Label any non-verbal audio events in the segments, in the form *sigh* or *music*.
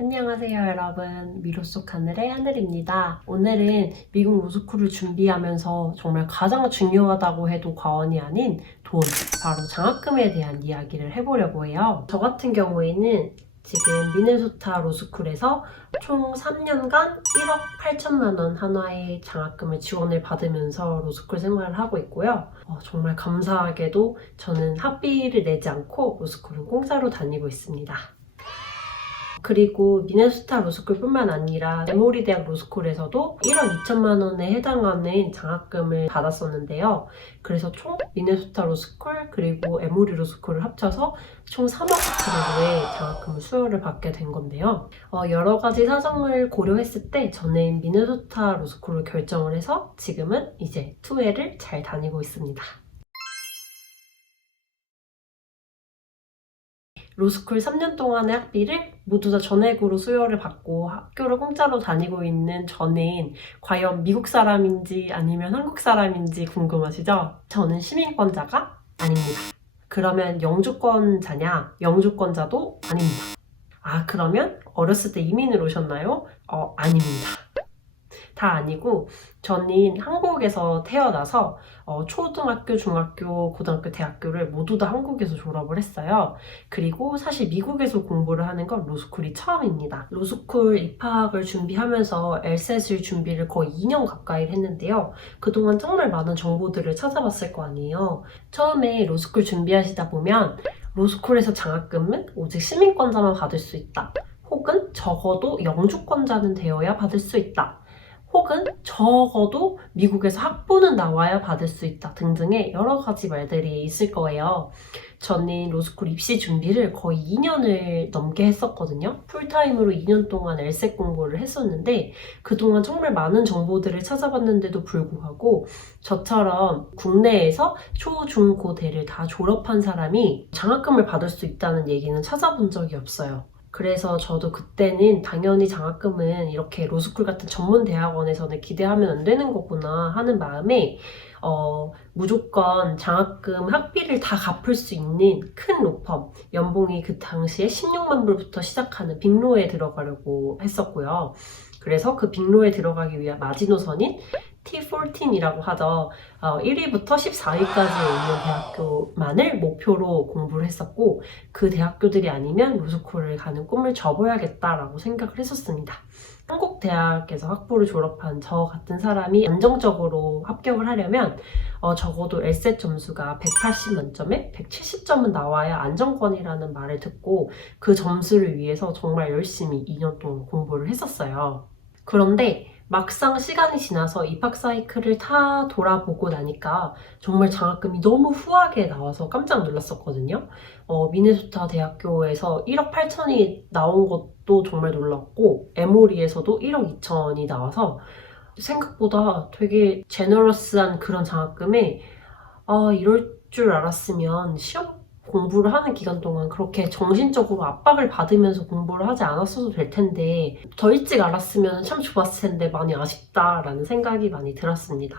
안녕하세요 여러분 미로 속 하늘의 하늘입니다 오늘은 미국 로스쿨을 준비하면서 정말 가장 중요하다고 해도 과언이 아닌 돈 바로 장학금에 대한 이야기를 해보려고 해요 저 같은 경우에는 지금 미네소타 로스쿨에서 총 3년간 1억 8천만 원 한화의 장학금을 지원을 받으면서 로스쿨 생활을 하고 있고요. 어, 정말 감사하게도 저는 학비를 내지 않고 로스쿨은 공짜로 다니고 있습니다. 그리고 미네소타 로스쿨뿐만 아니라 에모리 대학 로스쿨에서도 1억 2천만 원에 해당하는 장학금을 받았었는데요. 그래서 총 미네소타 로스쿨 그리고 에모리 로스쿨을 합쳐서 총 3억 정도의 장학금을 수여를 받게 된 건데요. 어, 여러 가지 사정을 고려했을 때 저는 미네소타 로스쿨을 결정을 해서 지금은 이제 투웨를 잘 다니고 있습니다. 로스쿨 3년 동안의 학비를 모두 다 전액으로 수여를 받고 학교를 공짜로 다니고 있는 저는 과연 미국 사람인지 아니면 한국 사람인지 궁금하시죠? 저는 시민권자가 아닙니다. 그러면 영주권자냐? 영주권자도 아닙니다. 아, 그러면 어렸을 때 이민을 오셨나요? 어, 아닙니다. 다 아니고 저는 한국에서 태어나서 어, 초등학교, 중학교, 고등학교, 대학교를 모두 다 한국에서 졸업을 했어요. 그리고 사실 미국에서 공부를 하는 건 로스쿨이 처음입니다. 로스쿨 입학을 준비하면서 엘셋을 준비를 거의 2년 가까이 했는데요. 그동안 정말 많은 정보들을 찾아봤을 거 아니에요. 처음에 로스쿨 준비하시다 보면 로스쿨에서 장학금은 오직 시민권자만 받을 수 있다. 혹은 적어도 영주권자는 되어야 받을 수 있다. 혹은 적어도 미국에서 학부는 나와야 받을 수 있다 등등의 여러 가지 말들이 있을 거예요. 저는 로스쿨 입시 준비를 거의 2년을 넘게 했었거든요. 풀타임으로 2년 동안 엘셋 공부를 했었는데 그동안 정말 많은 정보들을 찾아봤는데도 불구하고 저처럼 국내에서 초, 중, 고 대를 다 졸업한 사람이 장학금을 받을 수 있다는 얘기는 찾아본 적이 없어요. 그래서 저도 그때는 당연히 장학금은 이렇게 로스쿨 같은 전문 대학원에서는 기대하면 안 되는 거구나 하는 마음에 어, 무조건 장학금 학비를 다 갚을 수 있는 큰 로펌 연봉이 그 당시에 16만 불부터 시작하는 빅로에 들어가려고 했었고요. 그래서 그 빅로에 들어가기 위한 마지노선인 T14이라고 하죠. 어, 1위부터 14위까지 있는 대학교만을 목표로 공부를 했었고 그 대학교들이 아니면 로스쿨을 가는 꿈을 접어야겠다라고 생각을 했었습니다. 한국 대학에서 학부를 졸업한 저 같은 사람이 안정적으로 합격을 하려면 어, 적어도 엘셋 점수가 180 만점에 170점은 나와야 안정권이라는 말을 듣고 그 점수를 위해서 정말 열심히 2년 동안 공부를 했었어요. 그런데 막상 시간이 지나서 입학 사이클을 다 돌아보고 나니까 정말 장학금이 너무 후하게 나와서 깜짝 놀랐었거든요. 어, 미네소타 대학교에서 1억 8천이 나온 것도 정말 놀랐고, 에모리에서도 1억 2천이 나와서 생각보다 되게 제너러스한 그런 장학금에 아, 이럴 줄 알았으면 시험 공부를 하는 기간 동안 그렇게 정신적으로 압박을 받으면서 공부를 하지 않았어도 될 텐데 더 일찍 알았으면 참 좋았을 텐데 많이 아쉽다라는 생각이 많이 들었습니다.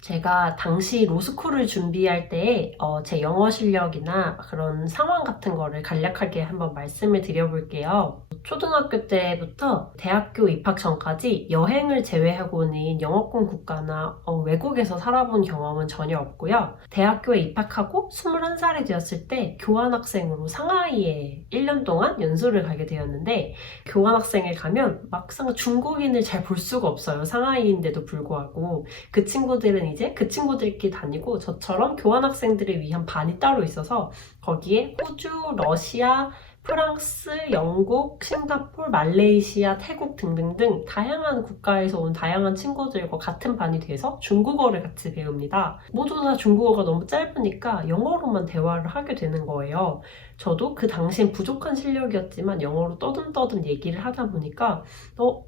제가 당시 로스쿨을 준비할 때 어, 제 영어 실력이나 그런 상황 같은 거를 간략하게 한번 말씀을 드려볼게요. 초등학교 때부터 대학교 입학 전까지 여행을 제외하고는 영어권 국가나 어, 외국에서 살아본 경험은 전혀 없고요. 대학교에 입학하고 21살이 되었을 때 교환학생으로 상하이에 1년 동안 연수를 가게 되었는데 교환학생에 가면 막상 중국인을 잘 볼 수가 없어요. 상하이인데도 불구하고 그 친구들은 이제 그 친구들끼리 다니고 저처럼 교환학생들을 위한 반이 따로 있어서 거기에 호주, 러시아, 프랑스, 영국, 싱가폴, 말레이시아, 태국 등등등 다양한 국가에서 온 다양한 친구들과 같은 반이 돼서 중국어를 같이 배웁니다. 모두 다 중국어가 너무 짧으니까 영어로만 대화를 하게 되는 거예요. 저도 그 당시엔 부족한 실력이었지만 영어로 떠듬떠듬 얘기를 하다 보니까 어,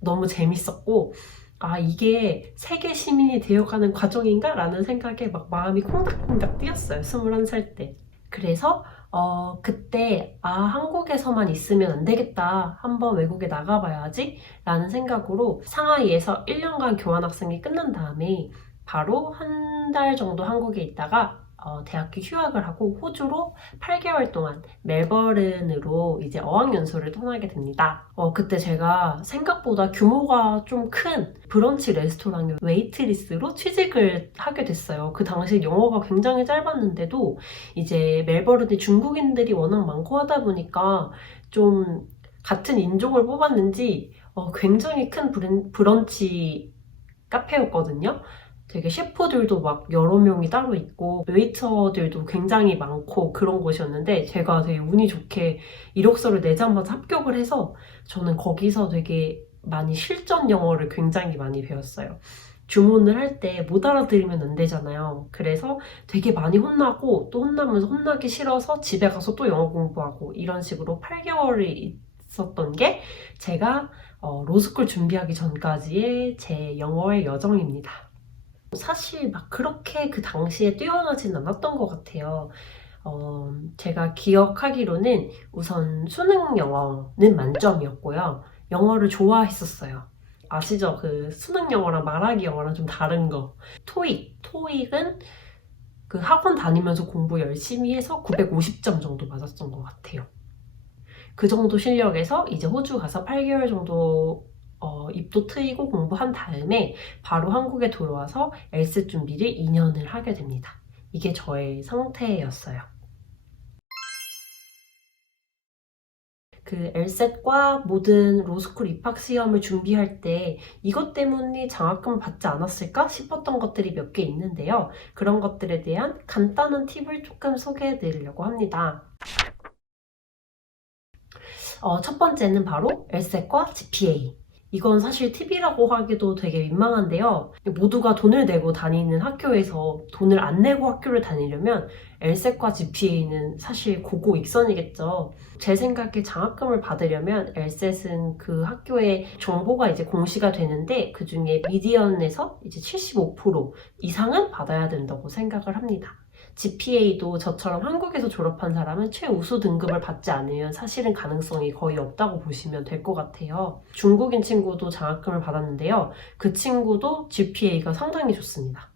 너무 재밌었고 아, 이게 세계 시민이 되어가는 과정인가? 라는 생각에 막 마음이 콩닥콩닥 뛰었어요. 21살 때. 그래서, 어, 그때, 아, 한국에서만 있으면 안 되겠다. 한번 외국에 나가봐야지. 라는 생각으로 상하이에서 1년간 교환학생이 끝난 다음에 바로 한 달 정도 한국에 있다가 어, 대학교 휴학을 하고 호주로 8개월 동안 멜버른으로 이제 어학연수를 떠나게 됩니다. 어, 그때 제가 생각보다 규모가 좀 큰 브런치 레스토랑의 웨이트리스로 취직을 하게 됐어요. 그 당시 영어가 굉장히 짧았는데도 이제 멜버른에 중국인들이 워낙 많고 하다 보니까 좀 같은 인종을 뽑았는지 어, 굉장히 큰 브랜, 브런치 카페였거든요. 되게 셰프들도 막 여러 명이 따로 있고 웨이터들도 굉장히 많고 그런 곳이었는데 제가 되게 운이 좋게 이력서를 내자마자 합격을 해서 저는 거기서 되게 많이 실전 영어를 굉장히 많이 배웠어요. 주문을 할 때 못 알아들으면 안 되잖아요. 그래서 되게 많이 혼나고 또 혼나면서 혼나기 싫어서 집에 가서 또 영어 공부하고 이런 식으로 8개월이 있었던 게 제가 어, 로스쿨 준비하기 전까지의 제 영어의 여정입니다. 사실 막 그렇게 그 당시에 뛰어나진 않았던 것 같아요. 어, 제가 기억하기로는 우선 수능 영어는 만점이었고요. 영어를 좋아했었어요. 아시죠? 그 수능 영어랑 말하기 영어랑 좀 다른 거. 토익. 토익은 그 학원 다니면서 공부 열심히 해서 950점 정도 맞았던 것 같아요. 그 정도 실력에서 이제 호주 가서 8개월 정도 어, 입도 트이고 공부한 다음에 바로 한국에 돌아와서 엘셋 준비를 2년을 하게 됩니다. 이게 저의 상태였어요. 그 엘셋과 모든 로스쿨 입학 시험을 준비할 때 이것 때문에 장학금 받지 않았을까 싶었던 것들이 몇 개 있는데요. 그런 것들에 대한 간단한 팁을 조금 소개해 드리려고 합니다. 어, 첫 번째는 바로 엘셋과 GPA. 이건 사실 팁이라고 하기도 되게 민망한데요. 모두가 돈을 내고 다니는 학교에서 돈을 안 내고 학교를 다니려면 엘셋과 GPA는 사실 고고익선이겠죠. 제 생각에 장학금을 받으려면 엘셋은 그 학교의 정보가 이제 공시가 되는데 그 중에 미디언에서 이제 75% 이상은 받아야 된다고 생각을 합니다. GPA도 저처럼 한국에서 졸업한 사람은 최우수 등급을 받지 않으면 사실은 가능성이 거의 없다고 보시면 될 것 같아요. 중국인 친구도 장학금을 받았는데요. 그 친구도 GPA가 상당히 좋습니다.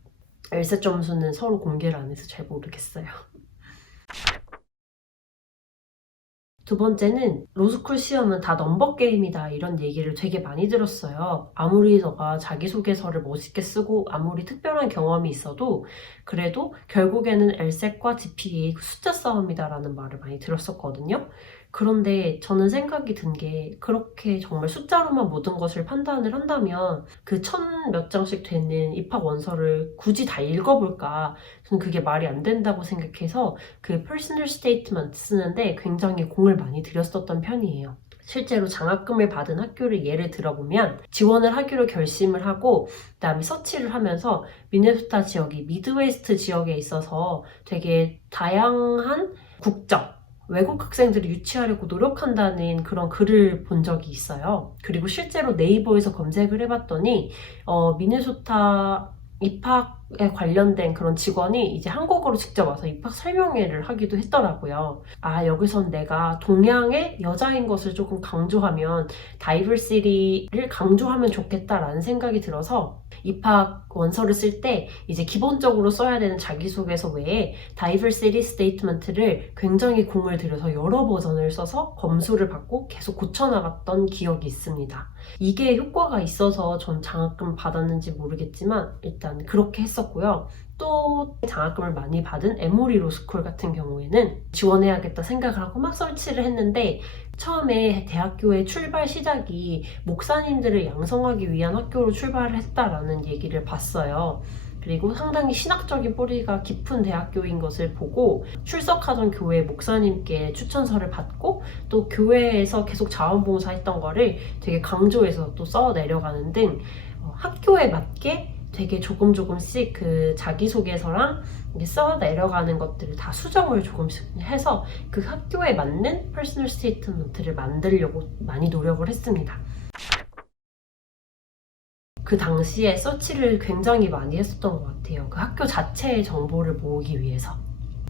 엘세 점수는 서로 공개를 안 해서 잘 모르겠어요. 두 번째는 로스쿨 시험은 다 넘버 게임이다 이런 얘기를 되게 많이 들었어요. 아무리 너가 자기소개서를 멋있게 쓰고 아무리 특별한 경험이 있어도 그래도 결국에는 엘셋과 GPA 숫자 싸움이다라는 말을 많이 들었었거든요. 그런데 저는 생각이 든 게 그렇게 정말 숫자로만 모든 것을 판단을 한다면 그 천 몇 장씩 되는 입학 원서를 굳이 다 읽어볼까? 저는 그게 말이 안 된다고 생각해서 그 personal statement 쓰는데 굉장히 공을 많이 들였었던 편이에요. 실제로 장학금을 받은 학교를 예를 들어보면 지원을 하기로 결심을 하고 그다음에 서치를 하면서 미네소타 지역이 미드웨스트 지역에 있어서 되게 다양한 국적 외국 학생들을 유치하려고 노력한다는 그런 글을 본 적이 있어요. 그리고 실제로 네이버에서 검색을 해봤더니 어, 미네소타 입학에 관련된 그런 직원이 이제 한국어로 직접 와서 입학 설명회를 하기도 했더라고요. 아, 여기선 내가 동양의 여자인 것을 조금 강조하면 다이버시티를 강조하면 좋겠다라는 생각이 들어서 입학 원서를 쓸 때 이제 기본적으로 써야 되는 자기소개서 외에 다이버시티 스테이트먼트를 굉장히 공을 들여서 여러 버전을 써서 검수를 받고 계속 고쳐나갔던 기억이 있습니다. 이게 효과가 있어서 전 장학금 받았는지 모르겠지만 일단 그렇게 했 었고요. 또 장학금을 많이 받은 에모리 로스쿨 같은 경우에는 지원해야겠다 생각을 하고 막 설치를 했는데 처음에 대학교의 출발 시작이 목사님들을 양성하기 위한 학교로 출발을 했다라는 얘기를 봤어요. 그리고 상당히 신학적인 뿌리가 깊은 대학교인 것을 보고 출석하던 교회 목사님께 추천서를 받고 또 교회에서 계속 자원봉사했던 거를 되게 강조해서 또 써 내려가는 등 어, 학교에 맞게 되게 조금 조금씩 그 자기소개서랑 써 내려가는 것들을 다 수정을 조금씩 해서 그 학교에 맞는 퍼스널 스테이트먼트를 만들려고 많이 노력을 했습니다. 그 당시에 서치를 굉장히 많이 했었던 것 같아요. 그 학교 자체의 정보를 모으기 위해서.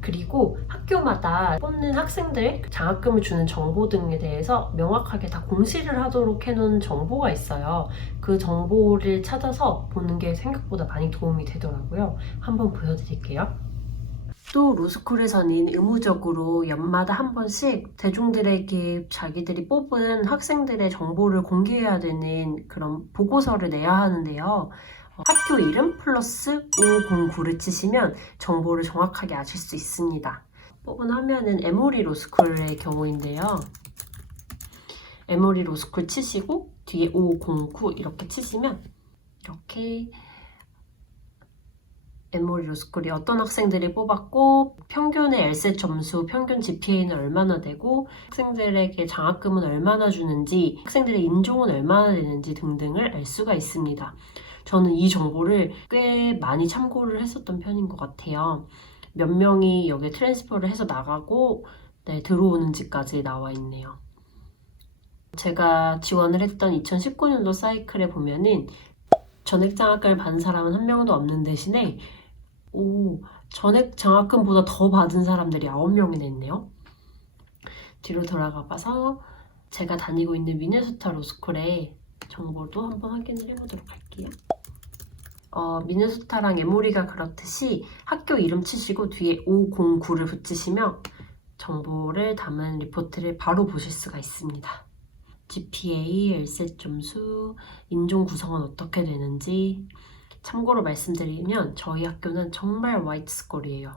그리고 학교마다 뽑는 학생들 장학금을 주는 정보 등에 대해서 명확하게 다 공시를 하도록 해놓은 정보가 있어요. 그 정보를 찾아서 보는 게 생각보다 많이 도움이 되더라고요. 한번 보여드릴게요. 또 로스쿨에서는 의무적으로 연마다 한 번씩 대중들에게 자기들이 뽑은 학생들의 정보를 공개해야 되는 그런 보고서를 내야 하는데요. 어, 학교 이름 플러스 509를 치시면 정보를 정확하게 아실 수 있습니다. 뽑은 화면은 에모리 로스쿨의 경우인데요. 에모리 로스쿨 치시고 뒤에 509 이렇게 치시면 이렇게 에모리 로스쿨이 어떤 학생들이 뽑았고 평균의 엘셋 점수, 평균 GPA는 얼마나 되고 학생들에게 장학금은 얼마나 주는지 학생들의 인종은 얼마나 되는지 등등을 알 수가 있습니다. 저는 이 정보를 꽤 많이 참고를 했었던 편인 것 같아요. 몇 명이 여기에 트랜스퍼를 해서 나가고 네, 들어오는지까지 나와 있네요. 제가 지원을 했던 2019년도 사이클에 보면은 전액 장학금을 받은 사람은 한 명도 없는 대신에 오 전액 장학금보다 더 받은 사람들이 9명이나 있네요. 뒤로 돌아가 봐서 제가 다니고 있는 미네소타 로스쿨의 정보도 한번 확인을 해보도록 할게요. 어, 미네소타랑 에모리가 그렇듯이 학교 이름 치시고 뒤에 509를 붙이시면 정보를 담은 리포트를 바로 보실 수가 있습니다. GPA, 엘셋 점수, 인종 구성은 어떻게 되는지 참고로 말씀드리면 저희 학교는 정말 화이트 스쿨이에요.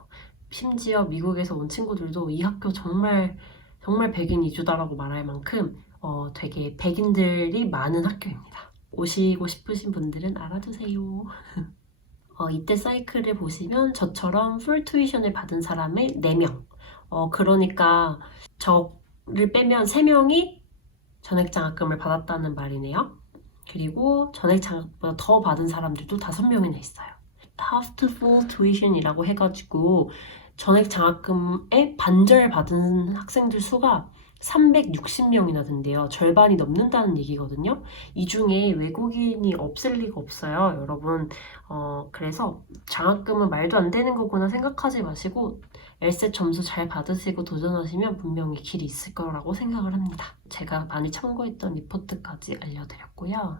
심지어 미국에서 온 친구들도 이 학교 정말 정말 백인 이주다라고 말할 만큼 어, 되게 백인들이 많은 학교입니다. 오시고 싶으신 분들은 알아두세요. *laughs* 어, 이때 사이클을 보시면 저처럼 풀 투이션을 받은 사람의 4명. 어, 그러니까 저를 빼면 3명이 전액 장학금을 받았다는 말이네요. 그리고 전액 장학금보다 더 받은 사람들도 5명이나 있어요. half to full tuition이라고 해가지고 전액 장학금의 반절 받은 학생들 수가 360명이나 된대요. 절반이 넘는다는 얘기거든요. 이 중에 외국인이 없을 리가 없어요, 여러분. 어, 그래서 장학금은 말도 안 되는 거구나 생각하지 마시고 엘셋 점수 잘 받으시고 도전하시면 분명히 길이 있을 거라고 생각을 합니다. 제가 많이 참고했던 리포트까지 알려드렸고요.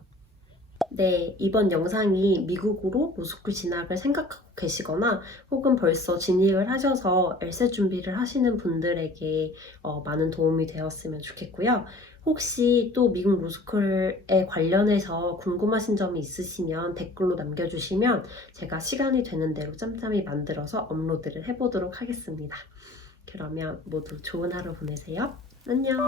네, 이번 영상이 미국으로 로스쿨 진학을 생각하고 계시거나 혹은 벌써 진입을 하셔서 엘셋 준비를 하시는 분들에게 어, 많은 도움이 되었으면 좋겠고요. 혹시 또 미국 로스쿨에 관련해서 궁금하신 점이 있으시면 댓글로 남겨주시면 제가 시간이 되는 대로 짬짬이 만들어서 업로드를 해보도록 하겠습니다. 그러면 모두 좋은 하루 보내세요. 안녕!